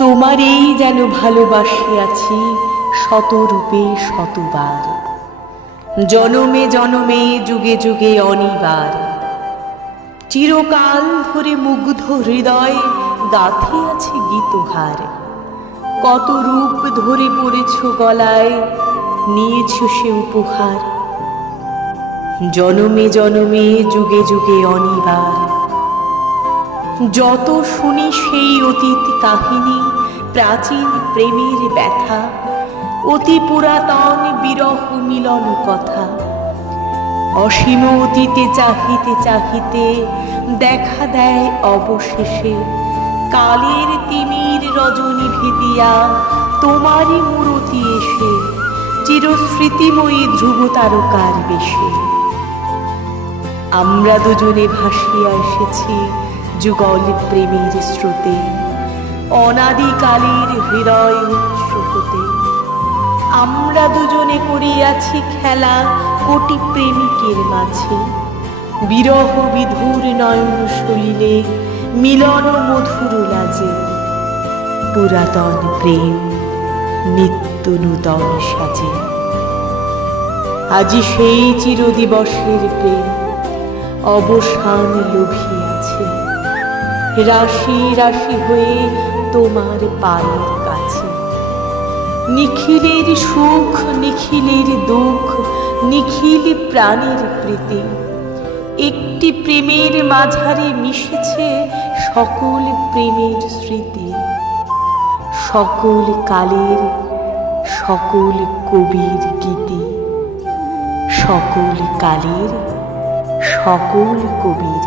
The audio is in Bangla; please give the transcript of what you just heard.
তোমার এই যেন ভালোবাসিয়াছি শতরূপে শতবার, জনমে জনমে যুগে যুগে অনিবার। চিরকাল ধরে মুগ্ধ হৃদয় গাঁথে আছে গীতহার। কত রূপ ধরে পড়েছ গলায়, নিয়েছ সে উপহার। জনমে জনমে যুগে যুগে অনিবার। যত শুনি সেই অতীত কাহিনী, প্রাচীন প্রেমের ব্যথা, অতি পুরাতন বিরহ মিলন কথা। অসীম অতীতে চাহিতে চাহিতে দেখা দেয় অবশেষে কালের তিমির রজনী ভেদিয়া তোমারই মূরতি এসে, চিরস্মৃতিময়ী ধ্রুব তারকার বেশে। আমরা দুজনে ভাসিয়া এসেছি যুগল প্রেমের স্রোতে, অনাদিকালের হৃদয় উৎস হতে। আমরা দুজনে করিয়াছি খেলা কোটি প্রেমিকের মাঝে, বিরহ বিধুর নয়ন সলিলে মিলন মধুর লাজে। পুরাতন প্রেম নিত্য নূতন সাজে। আজি সেই চিরদিবসের প্রেম অবসান লোভিয়াছে, রাশি রাশি হয়ে তোমার পায়ের কাছে। নিখিলের সুখ নিখিলের দুঃখ, নিখিল প্রাণের প্রীতি, একটি প্রেমের মাঝারে মিশেছে সকল প্রেমের স্মৃতি। সকল কালের সকল কবির গীতি, সকল কালের সকল কবির